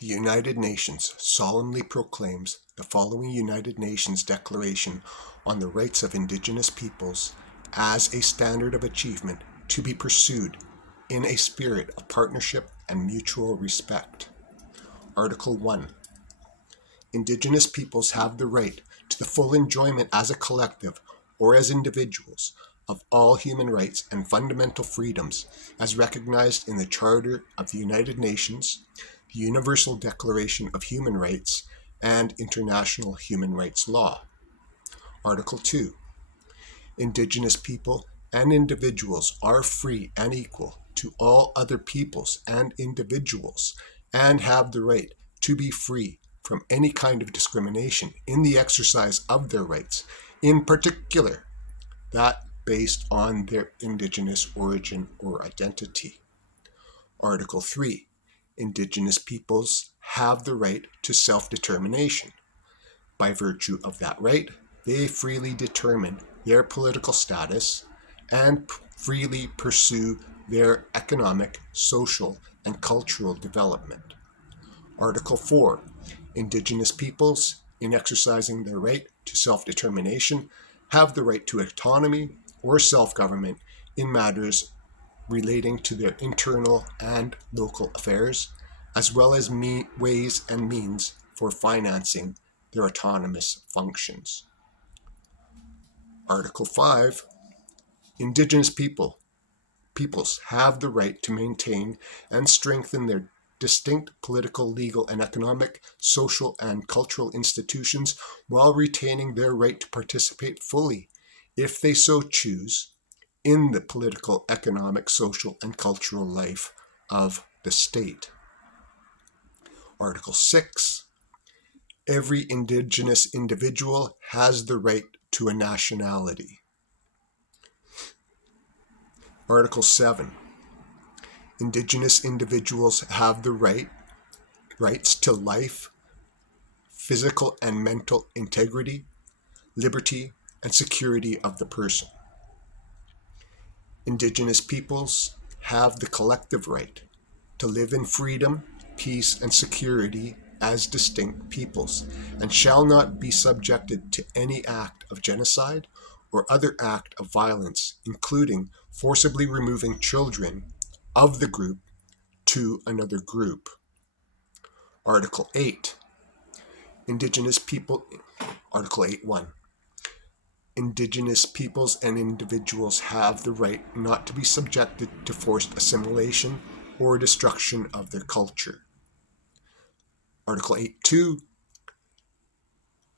The United Nations solemnly proclaims the following United Nations Declaration on the Rights of Indigenous Peoples as a standard of achievement to be pursued in a spirit of partnership and mutual respect. Article 1. Indigenous peoples have the right to the full enjoyment as a collective or as individuals of all human rights and fundamental freedoms as recognized in the Charter of the United Nations, the Universal Declaration of Human Rights, and international human rights law. Article 2. Indigenous people and individuals are free and equal to all other peoples and individuals and have the right to be free from any kind of discrimination in the exercise of their rights, in particular, that based on their indigenous origin or identity. Article 3. Indigenous peoples have the right to self-determination. By virtue of that right, they freely determine their political status and freely pursue their economic, social, and cultural development. Article 4. Indigenous peoples, in exercising their right to self-determination, have the right to autonomy or self-government in matters relating to their internal and local affairs, as well as ways and means for financing their autonomous functions. Article 5. Indigenous peoples have the right to maintain and strengthen their distinct political, legal, and economic, social, and cultural institutions while retaining their right to participate fully, if they so choose, in the political, economic, social, and cultural life of the state. Article 6. Every Indigenous individual has the right to a nationality. Article 7. Indigenous individuals have the rights to life, physical and mental integrity, liberty, and security of the person. Indigenous peoples have the collective right to live in freedom, peace, and security as distinct peoples, and shall not be subjected to any act of genocide or other act of violence, including forcibly removing children of the group to another group. Article 8. Indigenous people, Article 8.1. Indigenous peoples and individuals have the right not to be subjected to forced assimilation or destruction of their culture. Article 8.2.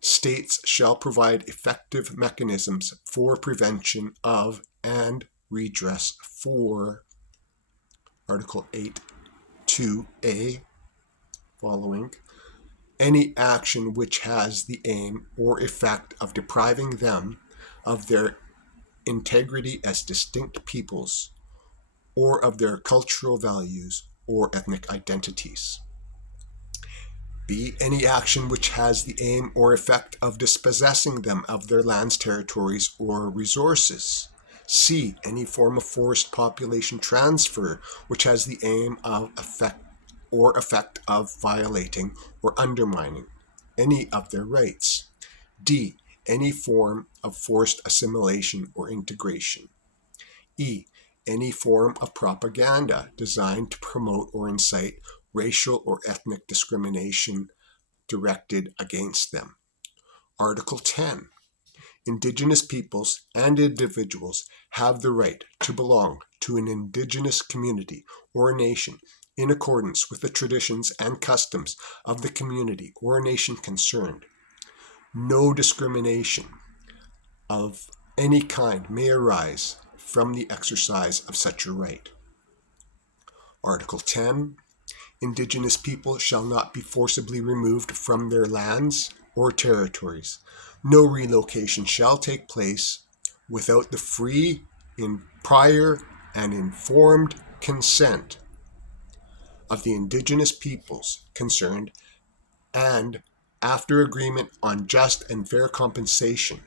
States shall provide effective mechanisms for prevention of and redress for Article 8.2a following any action which has the aim or effect of depriving them of their integrity as distinct peoples or of their cultural values or ethnic identities. B. Any action which has the aim or effect of dispossessing them of their lands, territories, or resources. C. Any form of forced population transfer which has the aim of effect of violating or undermining any of their rights. D. Any form of forced assimilation or integration. E. Any form of propaganda designed to promote or incite racial or ethnic discrimination directed against them. Article 10. Indigenous peoples and individuals have the right to belong to an indigenous community or a nation in accordance with the traditions and customs of the community or nation concerned. No discrimination of any kind may arise from the exercise of such a right. Article 10. Indigenous people shall not be forcibly removed from their lands or territories. No relocation shall take place without the free, prior, and informed consent of the Indigenous peoples concerned, and after agreement on just and fair compensation,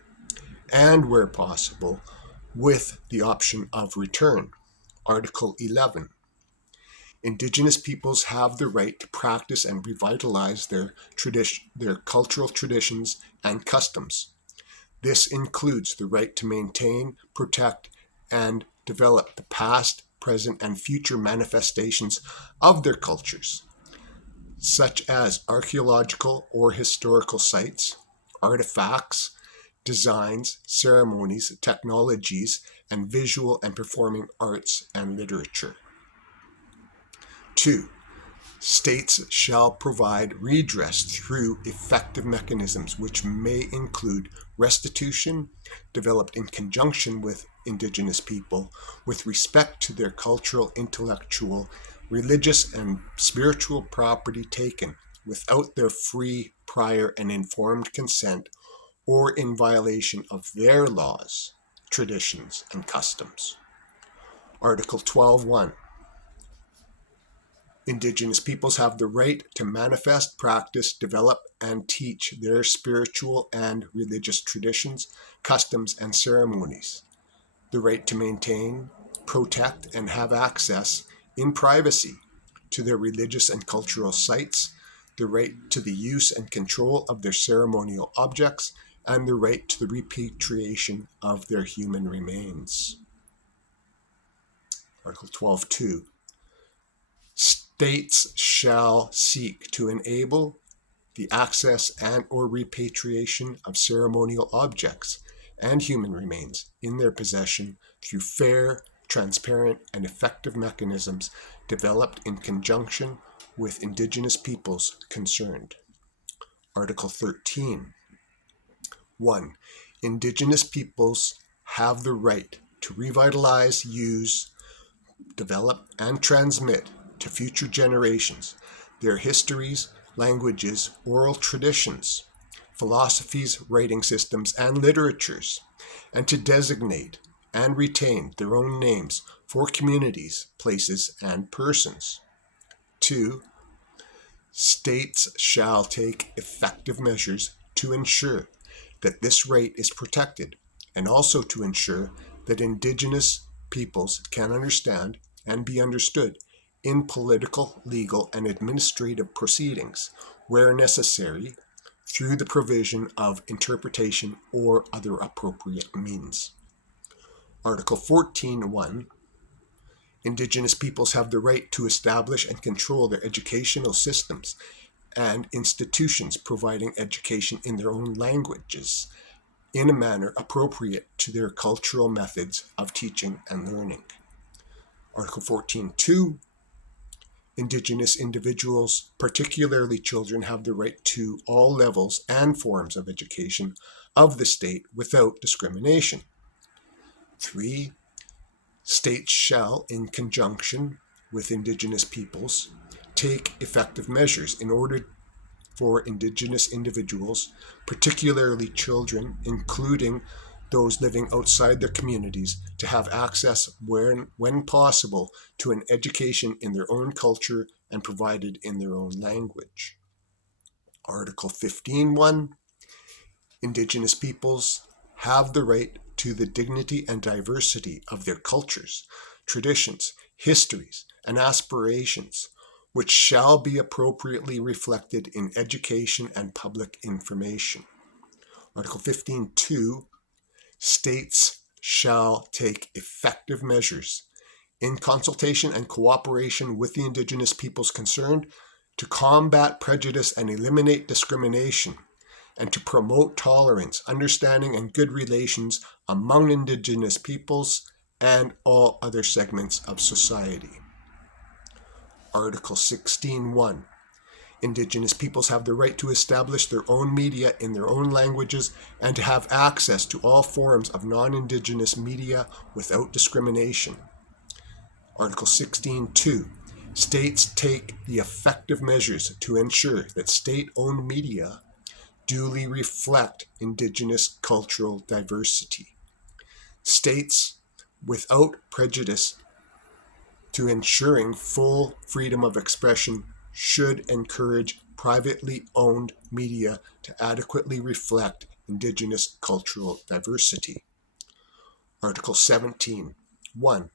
and where possible, with the option of return. Article 11. Indigenous peoples have the right to practice and revitalize their cultural traditions and customs. This includes the right to maintain, protect, and develop the past, present, and future manifestations of their cultures, such as archaeological or historical sites, artifacts, designs, ceremonies, technologies, and visual and performing arts and literature. 2. States shall provide redress through effective mechanisms which may include restitution, developed in conjunction with Indigenous people, with respect to their cultural, intellectual, religious, and spiritual property taken without their free, prior, and informed consent, or in violation of their laws, traditions, and customs. Article 12.1. Indigenous peoples have the right to manifest, practice, develop, and teach their spiritual and religious traditions, customs, and ceremonies. The right to maintain, protect, and have access in privacy to their religious and cultural sites, the right to the use and control of their ceremonial objects, and the right to the repatriation of their human remains. Article 12.2. States shall seek to enable the access and or repatriation of ceremonial objects and human remains in their possession through fair, transparent, and effective mechanisms developed in conjunction with Indigenous peoples concerned. Article 13. 1. Indigenous peoples have the right to revitalize, use, develop, and transmit to future generations their histories, languages, oral traditions, philosophies, writing systems, and literatures, and to designate and retain their own names for communities, places, and persons. 2. States shall take effective measures to ensure that this right is protected, and also to ensure that Indigenous peoples can understand and be understood in political, legal, and administrative proceedings, where necessary, through the provision of interpretation or other appropriate means. Article 14.1. Indigenous peoples have the right to establish and control their educational systems and institutions providing education in their own languages in a manner appropriate to their cultural methods of teaching and learning. Article 14.2. Indigenous individuals, particularly children, have the right to all levels and forms of education of the state without discrimination. 3. States shall, in conjunction with Indigenous peoples, take effective measures in order for Indigenous individuals, particularly children, including those living outside their communities, to have access when possible to an education in their own culture and provided in their own language. Article 15.1. Indigenous peoples have the right to the dignity and diversity of their cultures, traditions, histories, and aspirations, which shall be appropriately reflected in education and public information. Article 15.2. States shall take effective measures in consultation and cooperation with the Indigenous peoples concerned to combat prejudice and eliminate discrimination, and to promote tolerance, understanding, and good relations among Indigenous peoples and all other segments of society. Article 16.1. Indigenous peoples have the right to establish their own media in their own languages and to have access to all forms of non-Indigenous media without discrimination. Article 16.2. States take the effective measures to ensure that state-owned media duly reflect Indigenous cultural diversity. States, without prejudice to ensuring full freedom of expression, should encourage privately owned media to adequately reflect Indigenous cultural diversity. Article 17. 1.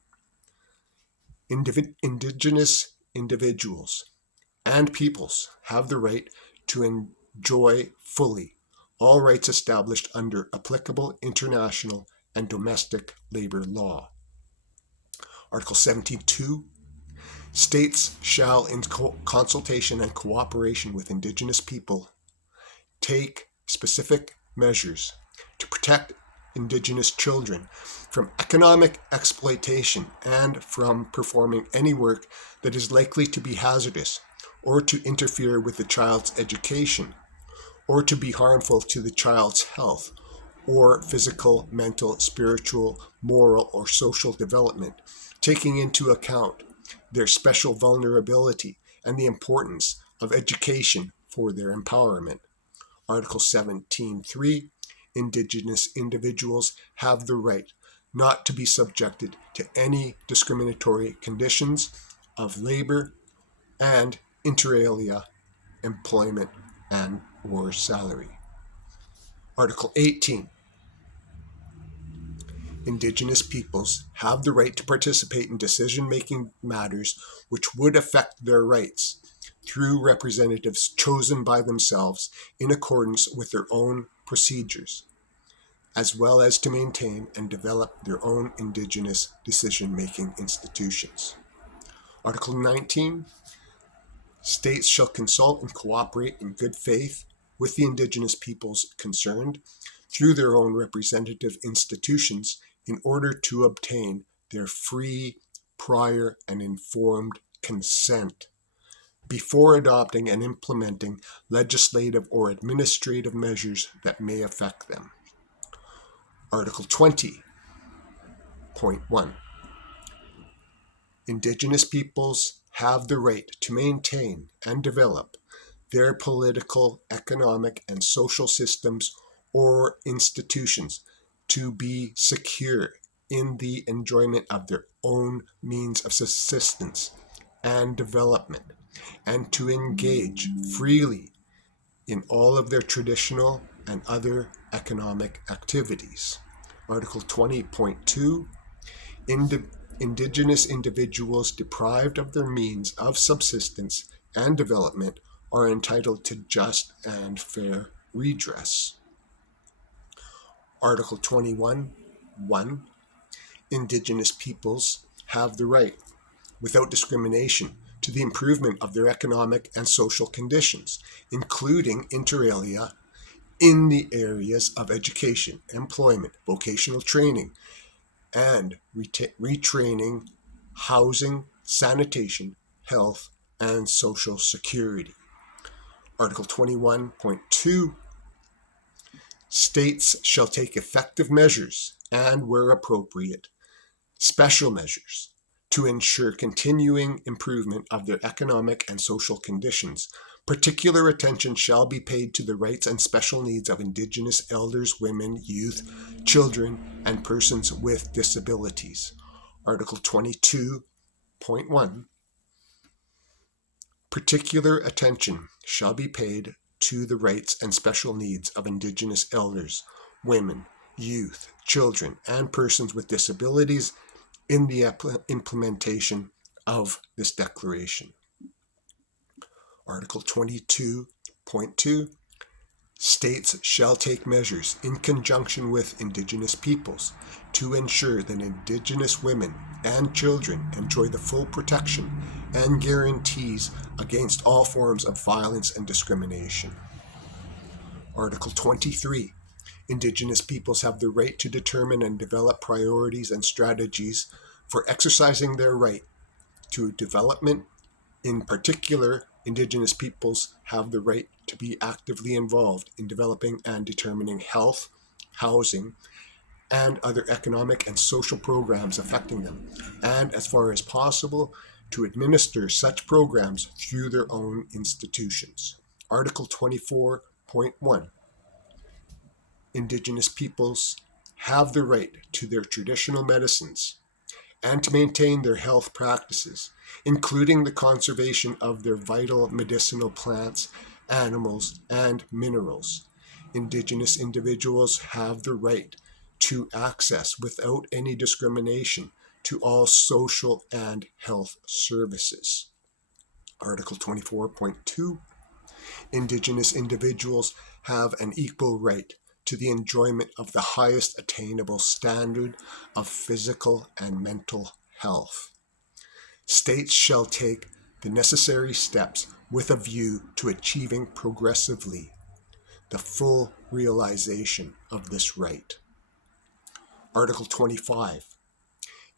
Indigenous individuals and peoples have the right to enjoy fully all rights established under applicable international and domestic labor law. Article 17.2, states shall, in consultation and cooperation with Indigenous people, take specific measures to protect Indigenous children from economic exploitation and from performing any work that is likely to be hazardous or to interfere with the child's education or to be harmful to the child's health or physical, mental, spiritual, moral, or social development, taking into account their special vulnerability and the importance of education for their empowerment. Article 17.3, Indigenous individuals have the right not to be subjected to any discriminatory conditions of labor and inter alia employment and or salary. Article 18, Indigenous peoples have the right to participate in decision-making matters which would affect their rights through representatives chosen by themselves in accordance with their own procedures, as well as to maintain and develop their own Indigenous decision-making institutions. Article 19, states shall consult and cooperate in good faith with the Indigenous peoples concerned through their own representative institutions in order to obtain their free, prior, and informed consent before adopting and implementing legislative or administrative measures that may affect them. Article 20.1. Indigenous peoples have the right to maintain and develop their political, economic, and social systems or institutions to be secure in the enjoyment of their own means of subsistence and development, and to engage freely in all of their traditional and other economic activities. Article 20.2, Indigenous individuals deprived of their means of subsistence and development are entitled to just and fair redress. Article 21.1, Indigenous peoples have the right, without discrimination, to the improvement of their economic and social conditions, including inter alia, in the areas of education, employment, vocational training, and retraining, housing, sanitation, health, and social security. Article 21.2, states shall take effective measures and, where appropriate, special measures to ensure continuing improvement of their economic and social conditions. Particular attention shall be paid to the rights and special needs of Indigenous elders, women, youth, children, and persons with disabilities. Article 22.1, particular attention shall be paid to the rights and special needs of Indigenous elders, women, youth, children, and persons with disabilities in the implementation of this declaration. Article 22.2, states shall take measures in conjunction with Indigenous peoples to ensure that Indigenous women and children enjoy the full protection and guarantees against all forms of violence and discrimination. Article 23, Indigenous peoples have the right to determine and develop priorities and strategies for exercising their right to development. In particular, Indigenous peoples have the right to be actively involved in developing and determining health, housing, and other economic and social programs affecting them, and as far as possible, to administer such programs through their own institutions. Article 24.1, Indigenous peoples have the right to their traditional medicines and to maintain their health practices, including the conservation of their vital medicinal plants, animals, and minerals. Indigenous individuals have the right to access, without any discrimination, to all social and health services. Article 24.2. Indigenous individuals have an equal right to the enjoyment of the highest attainable standard of physical and mental health. States shall take the necessary steps with a view to achieving progressively the full realization of this right. Article 25.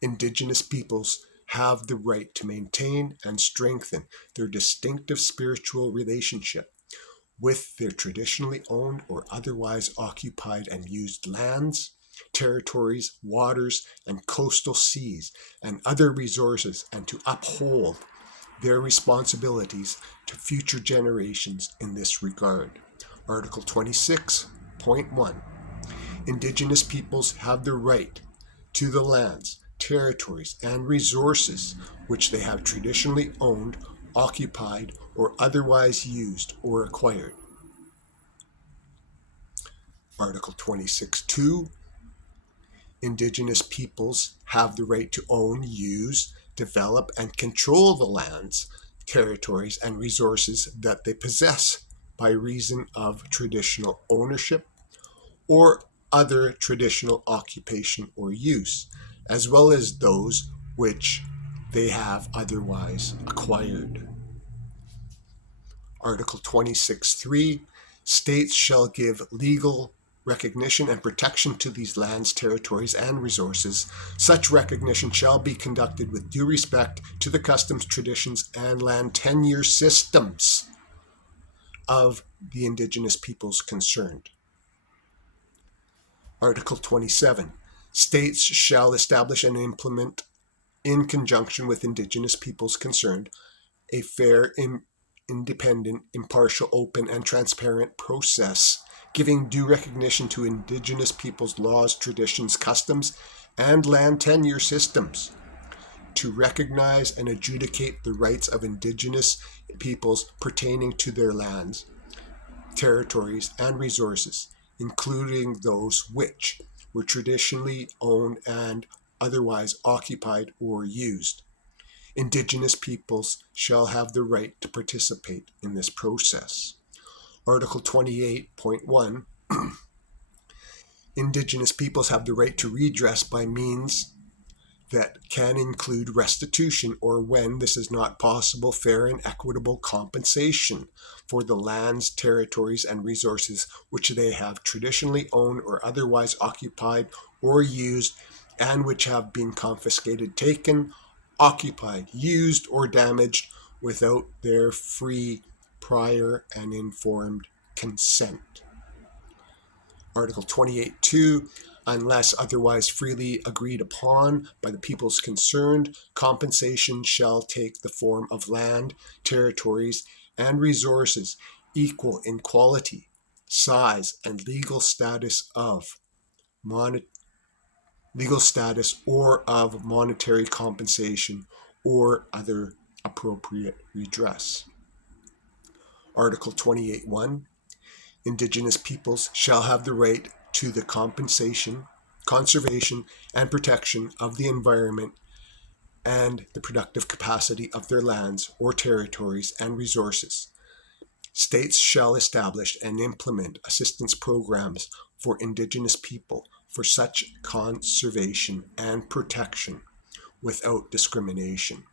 Indigenous peoples have the right to maintain and strengthen their distinctive spiritual relationship with their traditionally owned or otherwise occupied and used lands, territories, waters, and coastal seas, and other resources, and to uphold their responsibilities to future generations in this regard. Article 26.1. Indigenous peoples have the right to the lands, territories, and resources which they have traditionally owned, occupied, or otherwise used or acquired. Article 26.2. Indigenous peoples have the right to own, use, develop, and control the lands, territories, and resources that they possess by reason of traditional ownership or other traditional occupation or use, as well as those which they have otherwise acquired. Article 26.3. States shall give legal recognition and protection to these lands, territories, and resources. Such recognition shall be conducted with due respect to the customs, traditions, and land tenure systems of the Indigenous peoples concerned. Article 27. States shall establish and implement, in conjunction with Indigenous peoples concerned, a fair, independent, impartial, open, and transparent process, giving due recognition to Indigenous peoples' laws, traditions, customs, and land tenure systems, to recognize and adjudicate the rights of Indigenous peoples pertaining to their lands, territories, and resources, including those which were traditionally owned and otherwise occupied or used. Indigenous peoples shall have the right to participate in this process. Article 28.1. Indigenous peoples have the right to redress by means that can include restitution, or when this is not possible, fair and equitable compensation for the lands, territories, and resources which they have traditionally owned or otherwise occupied or used, and which have been confiscated, taken, occupied, used, or damaged without their free, prior, and informed consent. Article 28.2. Unless otherwise freely agreed upon by the peoples concerned, compensation shall take the form of land, territories, and resources equal in quality, size, and legal status or of monetary compensation or other appropriate redress. Article 28.1. Indigenous peoples shall have the right to the compensation, conservation, and protection of the environment and the productive capacity of their lands or territories and resources. States shall establish and implement assistance programs for Indigenous people for such conservation and protection without discrimination.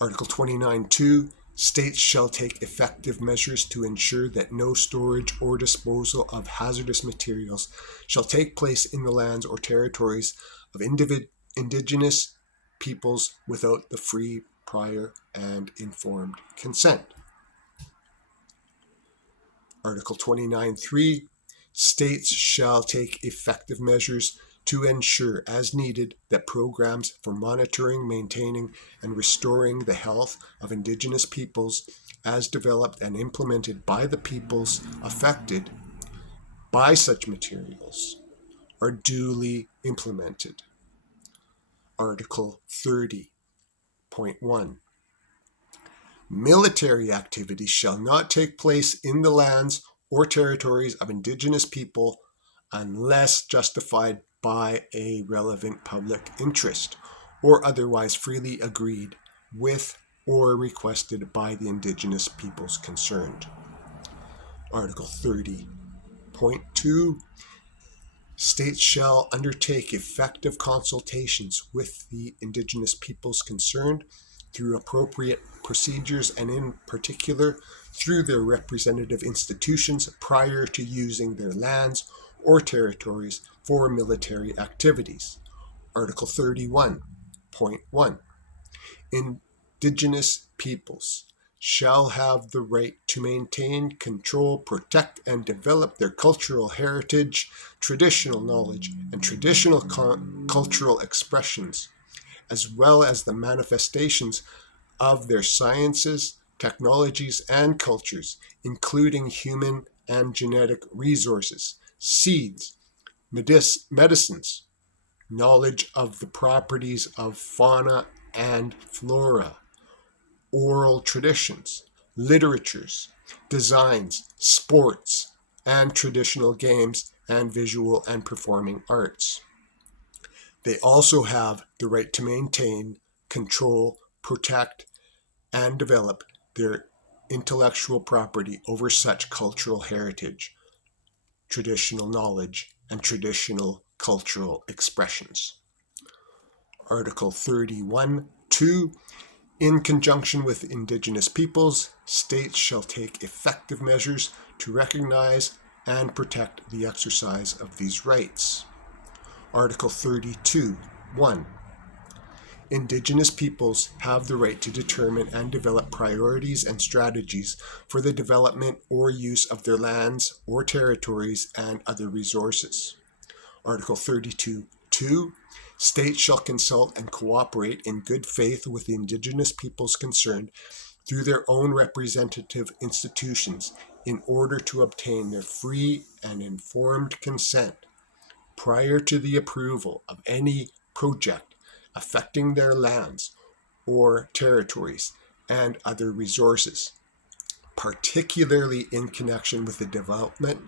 Article 29.2. States shall take effective measures to ensure that no storage or disposal of hazardous materials shall take place in the lands or territories of Indigenous peoples without the free, prior, and informed consent. Article 29.3. States shall take effective measures to ensure, as needed, that programs for monitoring, maintaining, and restoring the health of Indigenous peoples, as developed and implemented by the peoples affected by such materials, are duly implemented. Article 30.1. Military activities shall not take place in the lands or territories of Indigenous people unless justified by a relevant public interest or otherwise freely agreed with or requested by the Indigenous peoples concerned. Article 30.2. States shall undertake effective consultations with the Indigenous peoples concerned through appropriate procedures and in particular through their representative institutions prior to using their lands or territories for military activities. Article 31.1. Indigenous peoples shall have the right to maintain, control, protect, and develop their cultural heritage, traditional knowledge, and traditional cultural expressions, as well as the manifestations of their sciences, technologies, and cultures, including human and genetic resources, seeds, medicines, knowledge of the properties of fauna and flora, oral traditions, literatures, designs, sports, and traditional games and visual and performing arts. They also have the right to maintain, control, protect, and develop their intellectual property over such cultural heritage, traditional knowledge, and traditional cultural expressions. Article 31.2. In conjunction with Indigenous peoples, states shall take effective measures to recognize and protect the exercise of these rights. Article 32.1. Indigenous peoples have the right to determine and develop priorities and strategies for the development or use of their lands or territories and other resources. Article 32.2. States shall consult and cooperate in good faith with the Indigenous peoples concerned through their own representative institutions in order to obtain their free and informed consent prior to the approval of any project affecting their lands or territories and other resources, particularly in connection with the development,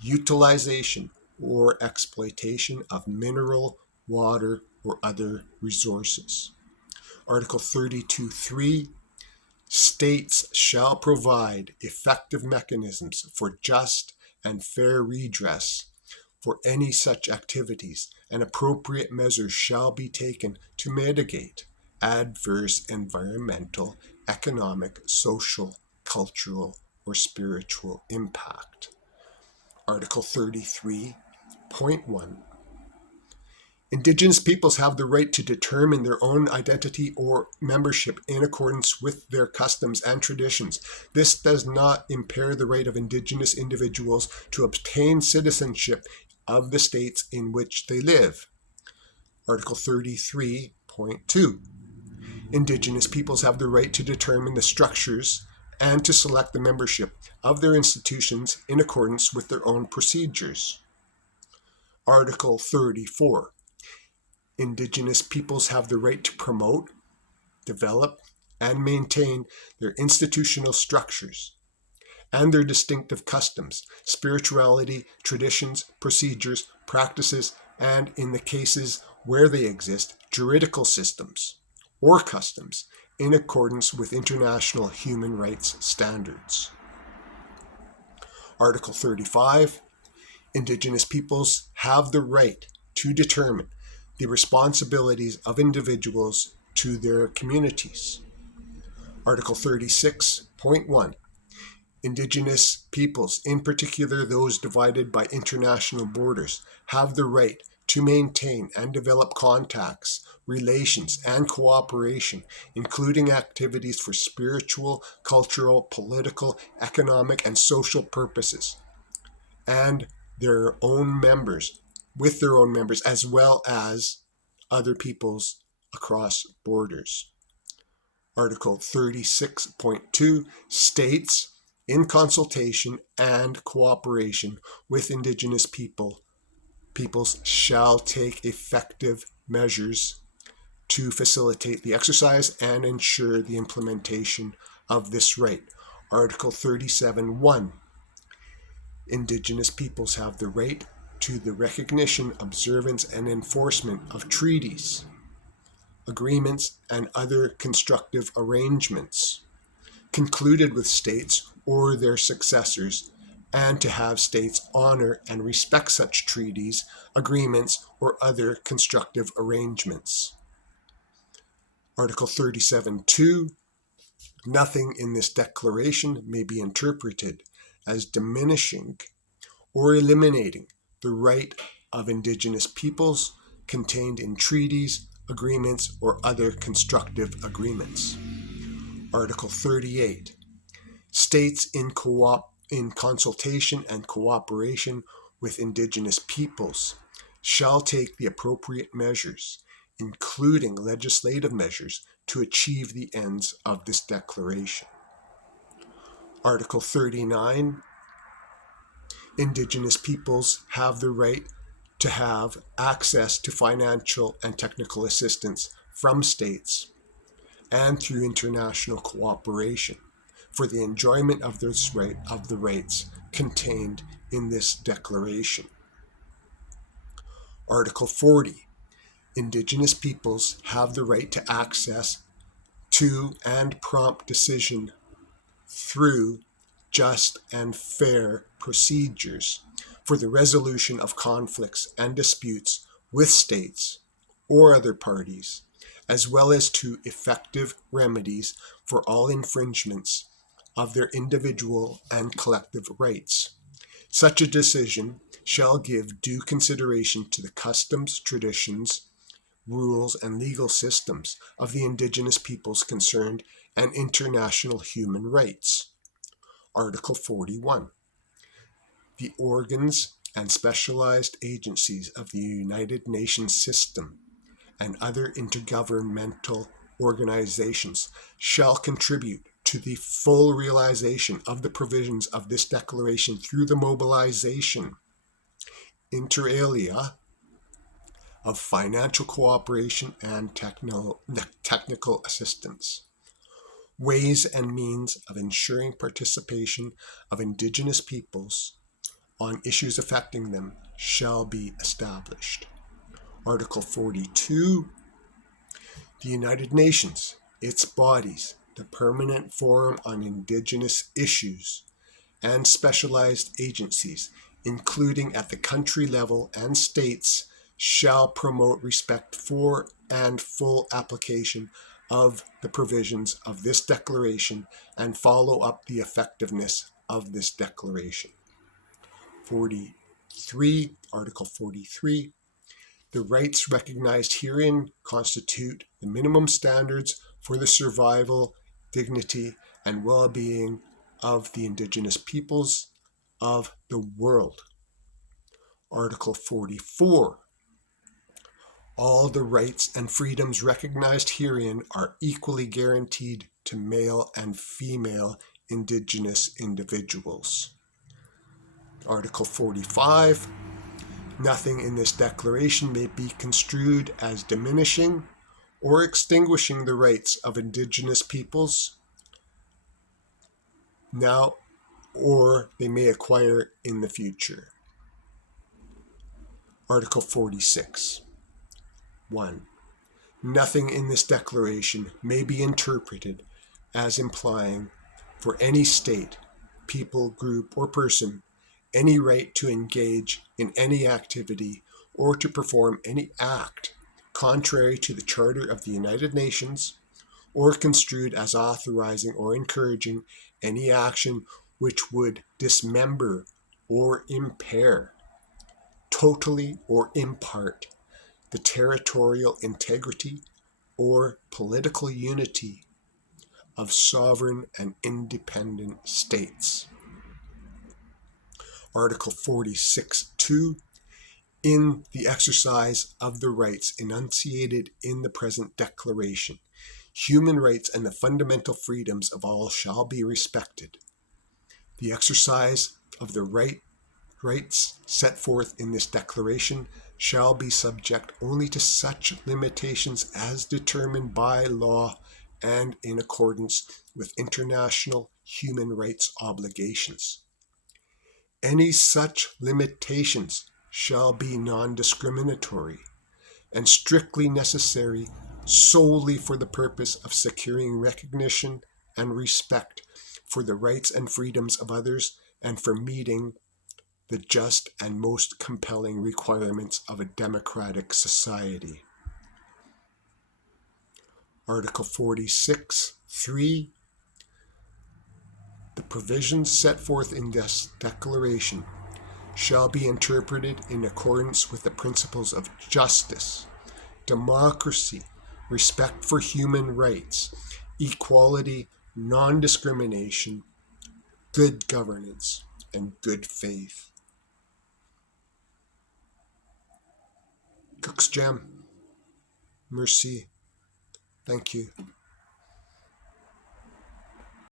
utilization, or exploitation of mineral, water, or other resources. Article 32.3. States shall provide effective mechanisms for just and fair redress for any such activities, and appropriate measures shall be taken to mitigate adverse environmental, economic, social, cultural, or spiritual impact. Article 33.1. Indigenous peoples have the right to determine their own identity or membership in accordance with their customs and traditions. This does not impair the right of Indigenous individuals to obtain citizenship of the states in which they live. Article 33.2. Indigenous peoples have the right to determine the structures and to select the membership of their institutions in accordance with their own procedures. Article 34. Indigenous peoples have the right to promote, develop, and maintain their institutional structures and their distinctive customs, spirituality, traditions, procedures, practices, and, in the cases where they exist, juridical systems or customs in accordance with international human rights standards. Article 35. Indigenous peoples have the right to determine the responsibilities of individuals to their communities. Article 36.1. Indigenous peoples, in particular those divided by international borders, have the right to maintain and develop contacts, relations, and cooperation, including activities for spiritual, cultural, political, economic, and social purposes, and their own members, with their own members, as well as other peoples across borders. Article 36.2 states, in consultation and cooperation with Indigenous peoples shall take effective measures to facilitate the exercise and ensure the implementation of this right. Article 37.1. Indigenous peoples have the right to the recognition, observance, and enforcement of treaties, agreements, and other constructive arrangements concluded with states or their successors, and to have states honor and respect such treaties, agreements, or other constructive arrangements. Article 37.2. Nothing in this declaration may be interpreted as diminishing or eliminating the right of Indigenous peoples contained in treaties, agreements, or other constructive agreements. Article 38. States in consultation and cooperation with Indigenous peoples shall take the appropriate measures, including legislative measures, to achieve the ends of this declaration. Article 39. Indigenous peoples have the right to have access to financial and technical assistance from states and through international cooperation for the enjoyment of the rights contained in this declaration. Article 40. Indigenous peoples have the right to access to and prompt decision through just and fair procedures for the resolution of conflicts and disputes with states or other parties, as well as to effective remedies for all infringements of their individual and collective rights. Such a decision shall give due consideration to the customs, traditions, rules, and legal systems of the Indigenous peoples concerned and international human rights. Article 41. The organs and specialized agencies of the United Nations system and other intergovernmental organizations shall contribute to the full realization of the provisions of this declaration through the mobilization, inter alia, of financial cooperation and technical assistance. Ways and means of ensuring participation of Indigenous peoples on issues affecting them shall be established. Article 42. The United Nations, its bodies, the Permanent Forum on Indigenous Issues, and specialized agencies, including at the country level and states, shall promote respect for and full application of the provisions of this declaration and follow up the effectiveness of this declaration. 43. Article 43. The rights recognized herein constitute the minimum standards for the survival, dignity, and well-being of the Indigenous peoples of the world. Article 44. All the rights and freedoms recognized herein are equally guaranteed to male and female Indigenous individuals. Article 45. Nothing in this declaration may be construed as diminishing or extinguishing the rights of Indigenous peoples now or they may acquire in the future. Article 46. 1. Nothing in this declaration may be interpreted as implying for any state, people, group, or person any right to engage in any activity or to perform any act contrary to the Charter of the United Nations, or construed as authorizing or encouraging any action which would dismember or impair, totally or in part, the territorial integrity or political unity of sovereign and independent states. Article 46.2. In the exercise of the rights enunciated in the present declaration, human rights and the fundamental freedoms of all shall be respected. The exercise of the rights set forth in this declaration shall be subject only to such limitations as determined by law and in accordance with international human rights obligations. Any such limitations shall be non-discriminatory and strictly necessary solely for the purpose of securing recognition and respect for the rights and freedoms of others and for meeting the just and most compelling requirements of a democratic society. Article 46(3). The provisions set forth in this declaration shall be interpreted in accordance with the principles of justice, democracy, respect for human rights, equality, non-discrimination, good governance, and good faith. Cook's Jam. Merci. Thank you.